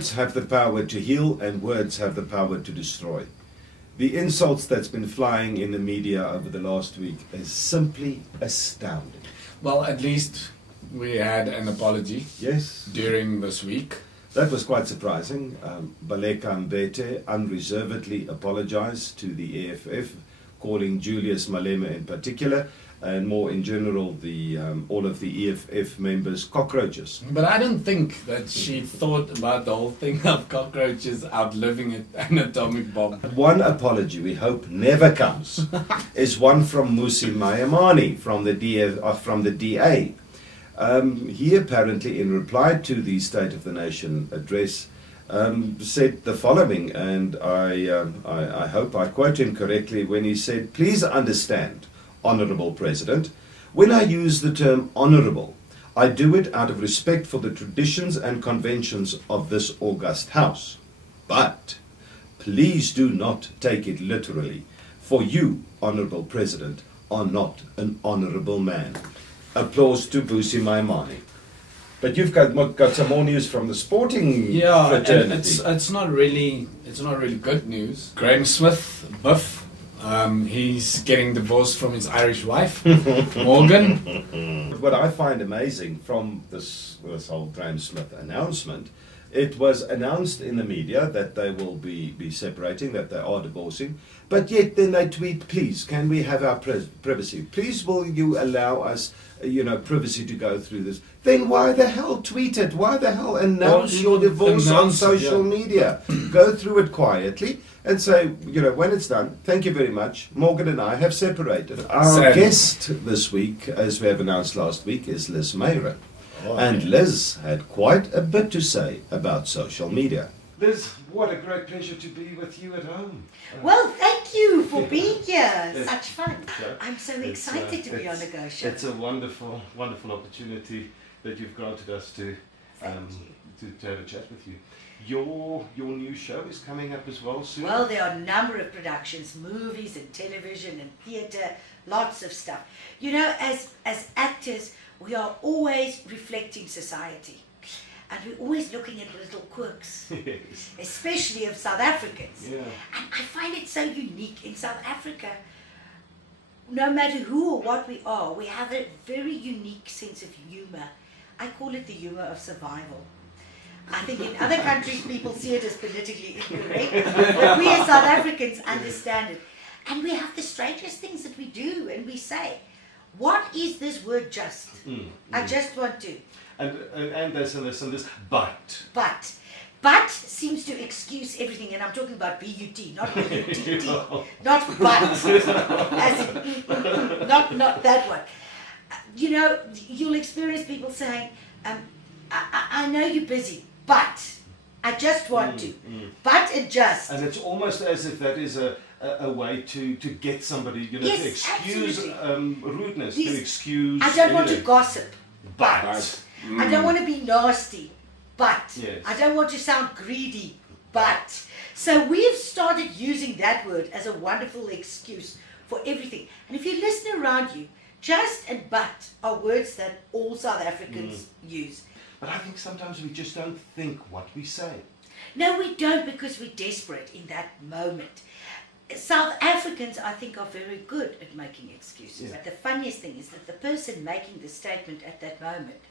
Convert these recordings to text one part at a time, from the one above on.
Words have the power to heal, and words have the power to destroy. The insults that's been flying in the media over the last week is simply astounding. Well, at least we had an apology. Yes. During this week. That was quite surprising. Baleka Mbete unreservedly apologized to the EFF, calling Julius Malema in particular, and more in general, all of the EFF members cockroaches. But I don't think that she thought about the whole thing of cockroaches outliving an atomic bomb. One apology we hope never comes is one from Mmusi Maimane from the DA. He apparently, in reply to the State of the Nation address, said the following, and I hope I quote him correctly when he said, "Please understand, Honourable President, when I use the term honourable, I do it out of respect for the traditions and conventions of this august house. But please do not take it literally, for you, Honourable President, are not an honourable man." Applause to Mmusi Maimane. But you've got some more news from the sporting fraternity. It's not really good news. Graham Smith, Biff, he's getting divorced from his Irish wife, Morgan. What I find amazing from this whole Graham Smith announcement, it was announced in the media that they will be separating, that they are divorcing, but yet then they tweet, "Please, can we have our privacy? Please, will you allow us, privacy to go through this?" Then why the hell tweet it? Why the hell announce your divorce on social media? Go through it quietly and say, when it's done, thank you very much, Morgan and I have separated. Our guest this week, as we have announced last week, is Liz Meyerink. And Liz had quite a bit to say about social media. Liz, what a great pleasure to be with you at home. Well, thank you for being here. Such fun. I'm so excited to be on the Go Show. It's a wonderful, wonderful opportunity that you've granted us to have a chat with you. Your new show is coming up as well soon? Well, there are a number of productions, movies and television and theatre, lots of stuff. As actors, we are always reflecting society. And we're always looking at little quirks, yes. Especially of South Africans. Yeah. And I find it so unique in South Africa. No matter who or what we are, we have a very unique sense of humour. I call it the humour of survival. I think in other countries people see it as politically incorrect, but we as South Africans understand it. And we have the strangest things that we do and we say. What is this word just? I just want to. And this and this and this, but. But seems to excuse everything, and I'm talking about B-U-T, not B-U-T-T, not but, as in, not that one. You'll experience people saying, I know you're busy, but I just want to, but it just. And it's almost as if that is a way to get somebody, yes, to excuse rudeness, to excuse. I don't want to gossip, but. I don't want to be nasty, but. Yes. I don't want to sound greedy, but. So we've started using that word as a wonderful excuse for everything. And if you listen around you, just and but are words that all South Africans use. But I think sometimes we just don't think what we say. No, we don't, because we're desperate in that moment. South Africans, I think, are very good at making excuses. Yeah. But the funniest thing is that the person making the statement at that moment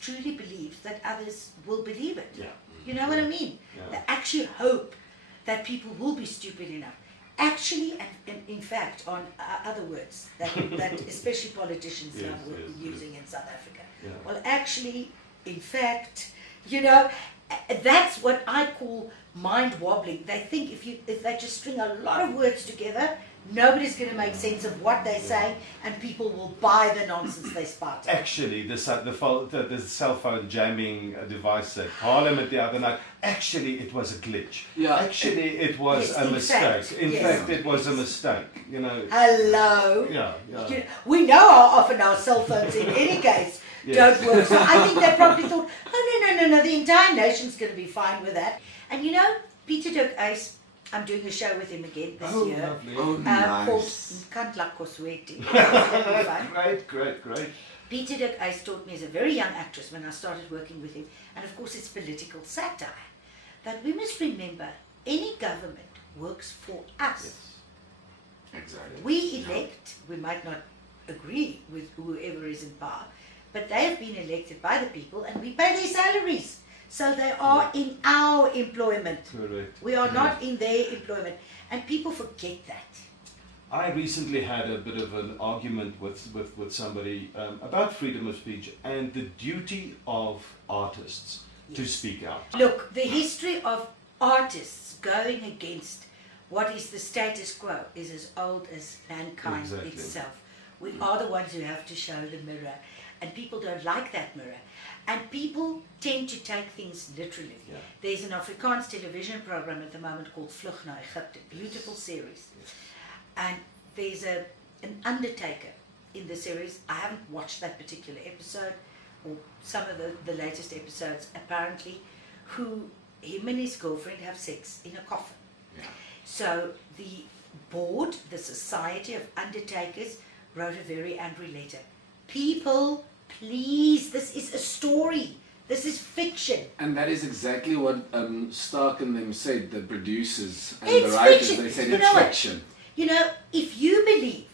truly believes that others will believe it. Yeah. You know what I mean? Yeah. They actually hope that people will be stupid enough. Actually, and in fact, on other words that especially politicians love using in South Africa. Yeah. Well, actually, in fact, that's what I call mind wobbling. They think if they just string a lot of words together, nobody's going to make sense of what they're saying, and people will buy the nonsense they spout. Actually, the cell phone jamming device at Parliament the other night, actually it was a glitch. Yeah. Actually it was a mistake. In fact, it was a mistake. Hello. Yeah. We know how often our cell phones, in any case, don't work. So I think they probably thought, oh, no, the entire nation's going to be fine with that. And Peter Dirk Uys, I'm doing a show with him again this year. Lovely. Called Nkandla Kosweti. Great. Peter de Uys taught me as a very young actress when I started working with him, and of course it's political satire, that we must remember any government works for us. Exactly. We elect, we might not agree with whoever is in power, but they have been elected by the people and we pay their salaries. So they are in our employment. Correct. We are not in their employment. And people forget that. I recently had a bit of an argument with somebody about freedom of speech and the duty of artists to speak out. Look, the history of artists going against what is the status quo is as old as mankind itself. We are the ones who have to show the mirror. And people don't like that mirror. And people tend to take things literally. Yeah. There's an Afrikaans television program at the moment called Vlug na Egypte, beautiful series. And there's an undertaker in the series. I haven't watched that particular episode, or some of the latest episodes, apparently, who him and his girlfriend have sex in a coffin. Yeah. So the board, the Society of Undertakers, wrote a very angry letter. People, please, this is a story. This is fiction. And that is exactly what Stark and them said, the producers and It's the writers. fiction. They said You it's know what? fiction. You know, if you believe,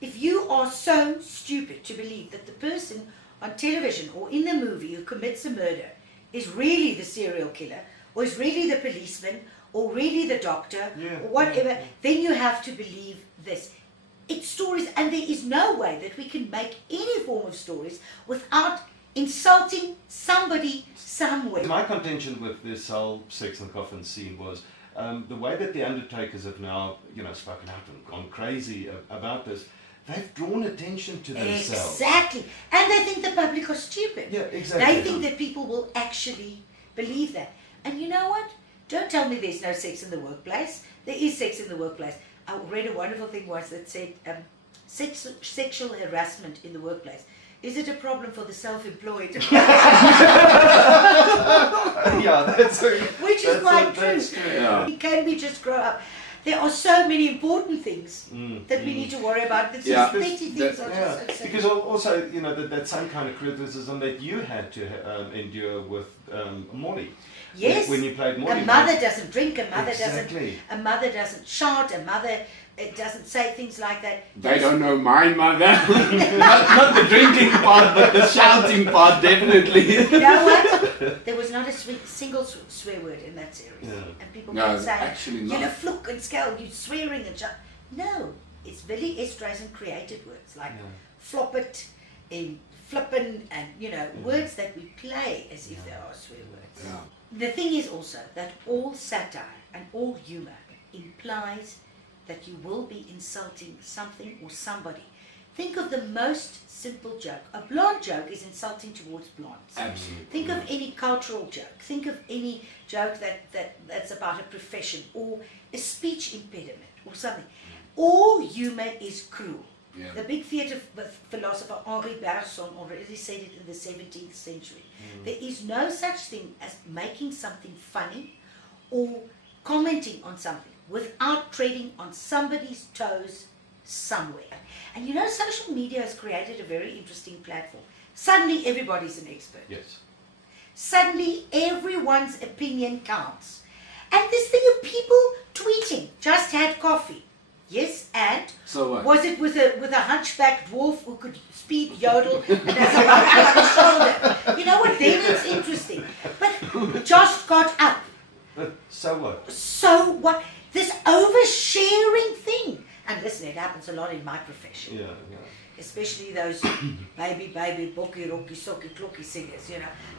if you are so stupid to believe that the person on television or in the movie who commits a murder is really the serial killer, or is really the policeman, or really the doctor, or whatever, then you have to believe this. It's stories, and there is no way that we can make any form of stories without insulting somebody somewhere. My contention with this whole sex and coffin scene was the way that the Undertakers have now, spoken out and gone crazy about this. They've drawn attention to themselves. Exactly. And they think the public are stupid. Yeah, exactly. They think that people will actually believe that. And you know what? Don't tell me there's no sex in the workplace. There is sex in the workplace. I read a wonderful thing once that said sexual harassment in the workplace. Is it a problem for the self-employed? Yeah, that's Which is quite true. That's true. Yeah. Can we just grow up? There are so many important things that we need to worry about. It's just petty things. Because also, that same kind of criticism that you had to endure with Molly. Yes. When you played Molly. A mother doesn't drink. A mother Exactly. doesn't. A mother doesn't shout. A mother doesn't say things like that. They don't know my mother. not the drinking part, but the shouting part, definitely. You know what? There was not a single swear word in that series. Yeah. And people No, kept saying, actually not. fluke and scale, you swearing and No, it's Billy Estrasen created words like flop it, flippin', and words that we play as if they are swear words. Yeah. The thing is also that all satire and all humor implies that you will be insulting something or somebody. Think of the most simple joke. A blonde joke is insulting towards blondes. Absolutely. Think of any cultural joke. Think of any joke that's about a profession or a speech impediment or something. All humor is cruel. Yeah. The big theatre philosopher Henri Bergson already said it in the 17th century. There is no such thing as making something funny or commenting on something without treading on somebody's toes somewhere. And social media has created a very interesting platform. Suddenly everybody's an expert. Yes. Suddenly everyone's opinion counts. And this thing of people tweeting, just had coffee. Yes, and So what? was it with a hunchback dwarf who could speed yodel and has a lump on the shoulder? You know what? Then it's interesting. But Josh got up. So what? So what? This oversharing thing. And listen, it happens a lot in my profession. Yeah. Especially those baby, bokkie, rocky, socky, clocky singers,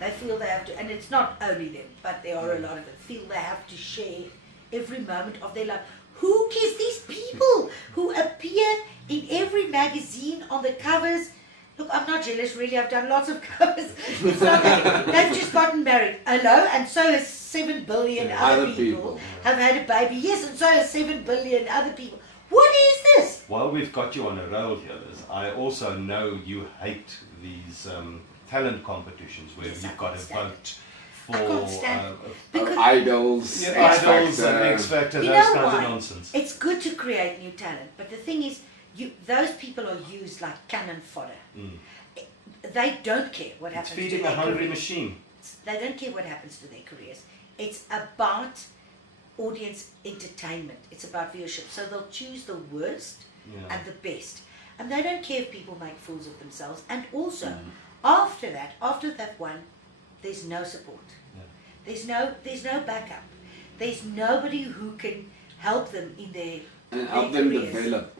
They feel they have to, and it's not only them, but there are a lot of them, feel they have to share every moment of their life. Who cares? These people who appear in every magazine on the covers. Look, I'm not jealous, really. I've done lots of covers. It's not that. They've just gotten married. Hello? And so has 7 billion other people have had a baby. Yes, and so has 7 billion other people. What is this? While we've got you on a roll here, Liz, I also know you hate these talent competitions where you've got to vote for I can't stand it. Idols, Idols and X Factor, You those know kinds of why? nonsense. It's good to create new talent, but the thing is, those people are used like cannon fodder. they don't care what It's happens to feeding their a hungry careers. machine. They don't care what happens to their careers. It's about audience entertainment. It's about viewership. So they'll choose the worst Yeah. and the best. And they don't care if people make fools of themselves. And also, after that one, there's no support. Yeah. There's no backup. There's nobody who can help them in their And help them careers. develop.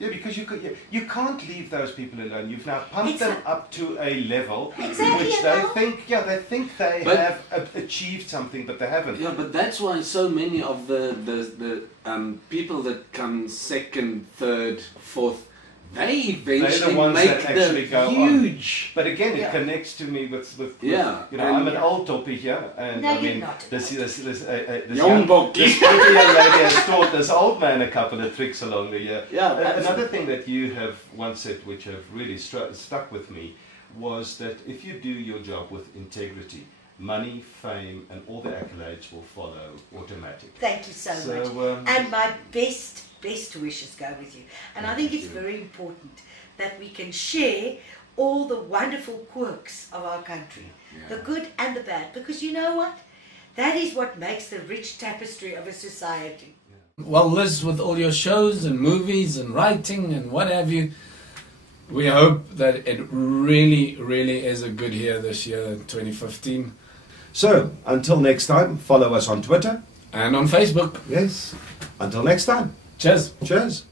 Yeah, because you can't leave those people alone. You've now pumped them up to a level Exactly, which and they now- think they But- have achieved something, but they haven't. Yeah, but that's why so many of the people that come second, third, fourth, they eventually ones make that actually the go on. huge. But again, it Yeah. connects to me with Yeah, you know, and- I'm an old toppie here, and No, I you're mean, not. this Young bokkie. this pretty young lady has taught this old man a couple of tricks along the year. Yeah, Another absolutely. thing that you have once said, which have really stuck with me, was that if you do your job with integrity, money, fame, and all the accolades will follow automatically. Thank you so So, much. And my best wishes go with you. And I think it's very important that we can share all the wonderful quirks of our country, the good and the bad, because you know what? That is what makes the rich tapestry of a society. Well, Liz, with all your shows and movies and writing and what have you, we hope that it really, really is a good year this year, 2015. So, until next time, follow us on Twitter. And on Facebook. Yes. Until next time. Cheers. Cheers.